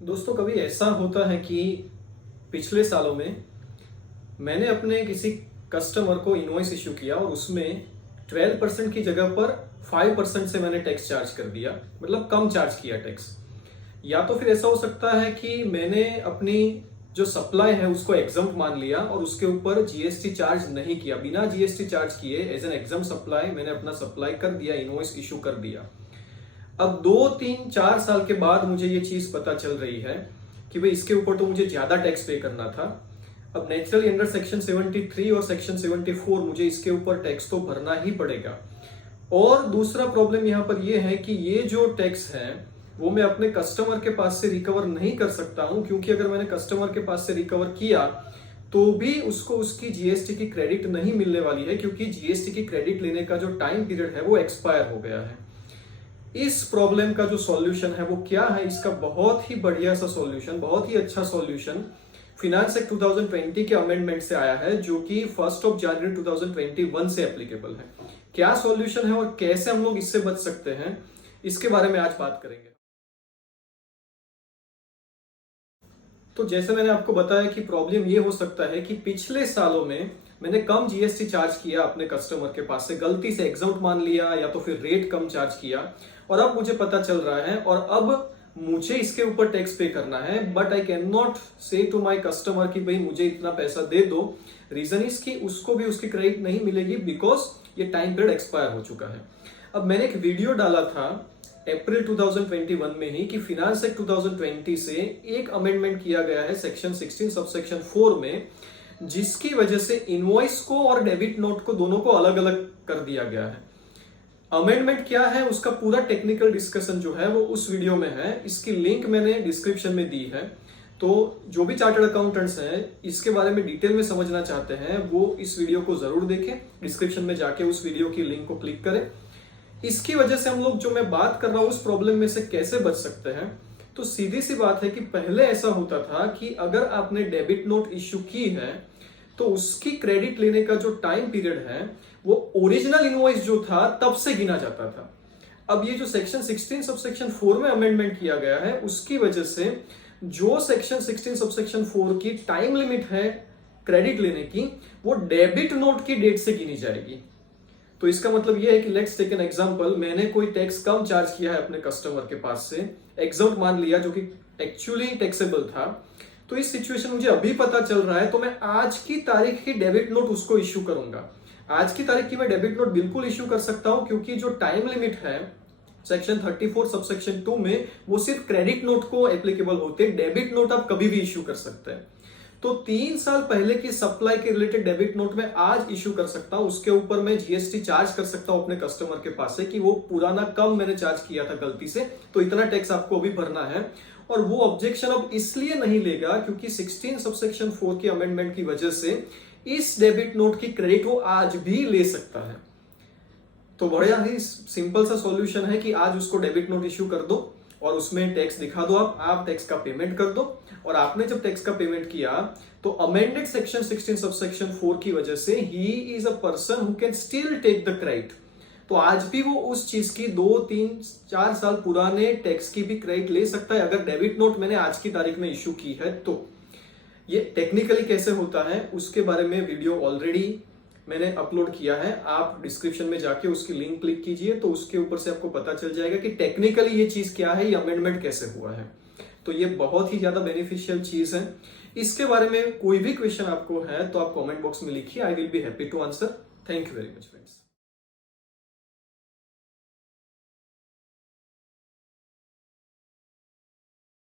दोस्तों, कभी ऐसा होता है कि पिछले सालों में मैंने अपने किसी कस्टमर को इनवॉइस इश्यू किया और उसमें 12% की जगह पर 5% से मैंने टैक्स चार्ज कर दिया, मतलब कम चार्ज किया टैक्स। या तो फिर ऐसा हो सकता है कि मैंने अपनी जो सप्लाई है उसको एग्जम्प्ट मान लिया और उसके ऊपर जीएसटी चार्ज नहीं किया, बिना जीएसटी चार्ज किए एज एन एग्जाम सप्लाई मैंने अपना सप्लाई कर दिया, इनवॉइस इश्यू कर दिया। अब 2 3 4 साल के बाद मुझे ये चीज पता चल रही है कि भाई इसके ऊपर तो मुझे ज्यादा टैक्स पे करना था। अब नेचुरली अंडर सेक्शन 73 और सेक्शन 74 मुझे इसके ऊपर टैक्स तो भरना ही पड़ेगा। और दूसरा प्रॉब्लम यहाँ पर यह है कि ये जो टैक्स है वो मैं अपने कस्टमर के पास से रिकवर नहीं कर सकता हूं, क्योंकि अगर मैंने कस्टमर के पास से रिकवर किया तो भी उसको उसकी जीएसटी की क्रेडिट नहीं मिलने वाली है, क्योंकि जीएसटी की क्रेडिट लेने का जो टाइम पीरियड है वो एक्सपायर हो गया है। इस प्रॉब्लम का जो सॉल्यूशन है वो क्या है, इसका बहुत ही बढ़िया सा सॉल्यूशन, बहुत ही अच्छा सॉल्यूशन फिनांस एक्ट 2020 के अमेंडमेंट से आया है, जो कि 1 जनवरी 2021 से एप्लीकेबल है। क्या सॉल्यूशन है और कैसे हम लोग इससे बच सकते हैं, इसके बारे में आज बात करेंगे। तो जैसे मैंने आपको बताया कि प्रॉब्लम ये हो सकता है कि पिछले सालों में मैंने कम जीएसटी चार्ज किया अपने कस्टमर के पास से, गलती से एग्जाम्प्ट मान लिया या तो फिर रेट कम चार्ज किया, और अब मुझे पता चल रहा है और अब मुझे इसके ऊपर टैक्स पे करना है। बट आई कैन नॉट से टू माई कस्टमर कि भाई मुझे इतना पैसा दे दो। रीजन इज कि उसको भी उसकी क्रेडिट नहीं मिलेगी, बिकॉज ये टाइम पीरियड एक्सपायर हो चुका है। अब मैंने एक वीडियो डाला था अप्रैल 2021 में ही कि फिनांस एक्ट 2020 से एक अमेंडमेंट किया गया है सेक्शन 16 सबसेक्शन 4 में, जिसकी वजह से इनवॉइस को और डेबिट नोट को दोनों को अलग अलग कर दिया गया है। अमेंडमेंट क्या है उसका पूरा टेक्निकल डिस्कशन जो है वो उस वीडियो में है, इसकी लिंक मैंने डिस्क्रिप्शन में दी है। तो जो भी चार्टर्ड अकाउंटेंट्स हैं इसके बारे में डिटेल में समझना चाहते हैं वो इस वीडियो को जरूर देखें, डिस्क्रिप्शन में जाके उस वीडियो की लिंक को क्लिक करें। इसकी वजह से हम लोग जो मैं बात कर रहा हूं उस प्रॉब्लम में से कैसे बच सकते हैं, तो सीधी सी बात है कि पहले ऐसा होता था कि अगर आपने डेबिट नोट इश्यू की है तो उसकी क्रेडिट लेने का जो टाइम पीरियड है वो ओरिजिनल इनवॉइस जो था तब से गिना जाता था। अब ये जो सेक्शन 16 सबसेक्शन 4 में अमेंडमेंट किया गया है उसकी वजह से जो सेक्शन 16 सबसेक्शन 4 की टाइम लिमिट है क्रेडिट लेने की, वो डेबिट नोट की डेट से गिनी जाएगी। तो इसका मतलब यह है कि लेट्स टेक एन एग्जांपल, मैंने कोई टैक्स कम चार्ज किया है अपने कस्टमर के पास से, एग्जाम्प्ट मान लिया जो कि एक्चुअली टैक्सेबल था। तो इस सिचुएशन मुझे अभी पता चल रहा है तो मैं आज की तारीख की डेबिट नोट उसको इश्यू करूंगा। आज की तारीख की मैं डेबिट नोट बिल्कुल इश्यू कर सकता हूं, क्योंकि जो टाइम लिमिट है सेक्शन 34 सबसेक्शन 2 में वो सिर्फ क्रेडिट नोट को एप्लीकेबल होते हैं, डेबिट नोट आप कभी भी इश्यू कर सकते हैं। तो 3 साल पहले की सप्लाई के रिलेटेड डेबिट नोट में आज इश्यू कर सकता हूं, उसके ऊपर मैं जीएसटी चार्ज कर सकता हूं अपने कस्टमर के पास से कि वो पुराना कम मैंने चार्ज किया था गलती से, तो इतना टैक्स आपको अभी भरना है। और वो ऑब्जेक्शन अब इसलिए नहीं लेगा क्योंकि 16 सबसेक्शन 4 की अमेंडमेंट की वजह से इस डेबिट नोट की क्रेडिट वो आज भी ले सकता है। तो बढ़िया ही सिंपल सा सॉल्यूशन है कि आज उसको डेबिट नोट इश्यू कर दो और उसमें टैक्स दिखा दो, आप टैक्स का पेमेंट कर दो। और आपने जब टैक्स का पेमेंट किया तो अमेंडेड सेक्शन 16 सबसेक्शन 4 की वजह से he is a person who can still take the credit. तो आज भी वो उस चीज की 2 3 4 साल पुराने टैक्स की भी क्रेडिट ले सकता है अगर डेबिट नोट मैंने आज की तारीख में इश्यू की है। तो ये टेक्निकली कैसे होता है उसके बारे में वीडियो ऑलरेडी मैंने अपलोड किया है, आप डिस्क्रिप्शन में जाके उसकी लिंक क्लिक कीजिए तो उसके ऊपर से आपको पता चल जाएगा कि टेक्निकली ये चीज क्या है, ये अमेंडमेंट कैसे हुआ है। तो ये बहुत ही ज्यादा बेनिफिशियल चीज है। इसके बारे में कोई भी क्वेश्चन आपको है तो आप कमेंट बॉक्स में लिखिए, I will be happy to answer. Thank you very much friends.